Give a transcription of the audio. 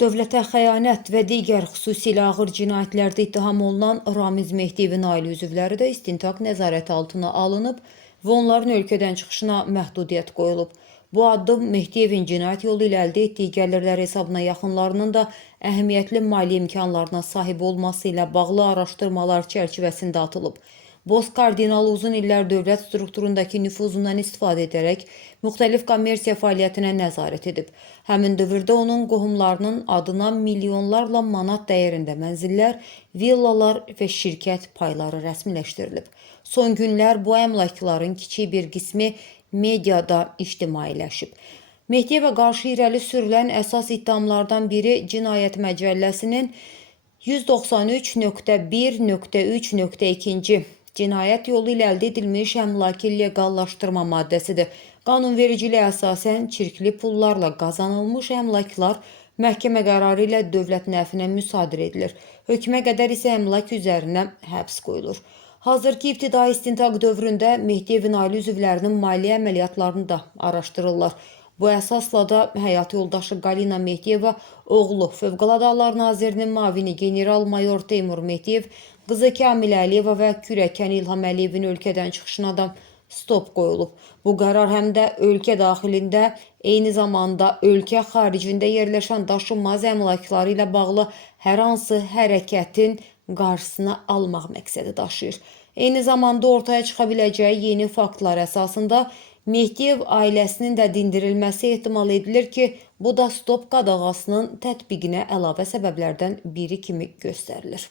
Dövlətə xəyanət və digər xüsusilə ağır cinayətlərdə ittiham olunan Ramiz Mehdiyevin ailə üzvləri də istintaq nəzarəti altına alınıb və onların ölkədən çıxışına məhdudiyyət qoyulub. Bu addım Mehdiyevin cinayət yolu ilə əldə etdiyi gəlirlər hesabına yaxınlarının da əhəmiyyətli maliyyə imkanlarına sahib olması ilə bağlı araşdırmalar çərçivəsində atılıb. Boz kardinal uzun illər dövlət strukturundakı nüfuzundan istifadə edərək müxtəlif kommersiya fəaliyyətinə nəzarət edib. Həmin dövrdə onun qohumlarının adına milyonlarla manat dəyərində mənzillər, villalar və şirkət payları rəsmiləşdirilib. Son günlər bu əmlakların kiçik bir qismi mediada ictimailəşib. Mehdiyevə qarşı irəli sürülən əsas ittihamlardan biri Cinayət Məcəlləsinin 193.1.3.2 cinayət yolu ilə əldə edilmiş əmlakı leqallaşdırma maddəsidir. Qanunvericiliyə əsasən çirkli pullarla qazanılmış əmlaklar məhkəmə qərarı ilə dövlət nəfinə müsadirə edilir. Hökmə qədər isə əmlak üzərinə həbs qoyulur. Hazırki ibtidai istintaq dövründə Mehdiyevin ailə üzvlərinin maliyyə əməliyyatlarını da araşdırırlar. Bu əsasla da həyat yoldaşı Galina Mehdiyeva, oğlu Fövqəladə Hallar Nazirinin müavini general-mayor Teymur Mehdiyev, qızı Kamilə Əliyeva və kürəkəni İlham Əliyevin ölkədən çıxışına da stop qoyulub. Bu qərar həm də ölkə daxilində, eyni zamanda ölkə xaricində yerləşən daşınmaz əmlakları ilə bağlı hər hansı hərəkətin qarşısını almaq məqsədi daşıyır. Eyni zamanda ortaya çıxa biləcəyi yeni faktlar əsasında Mehdiyev ailəsinin də dindirilməsi ehtimal edilir ki, bu da stop qadağasının tətbiqinə əlavə səbəblərdən biri kimi göstərilir.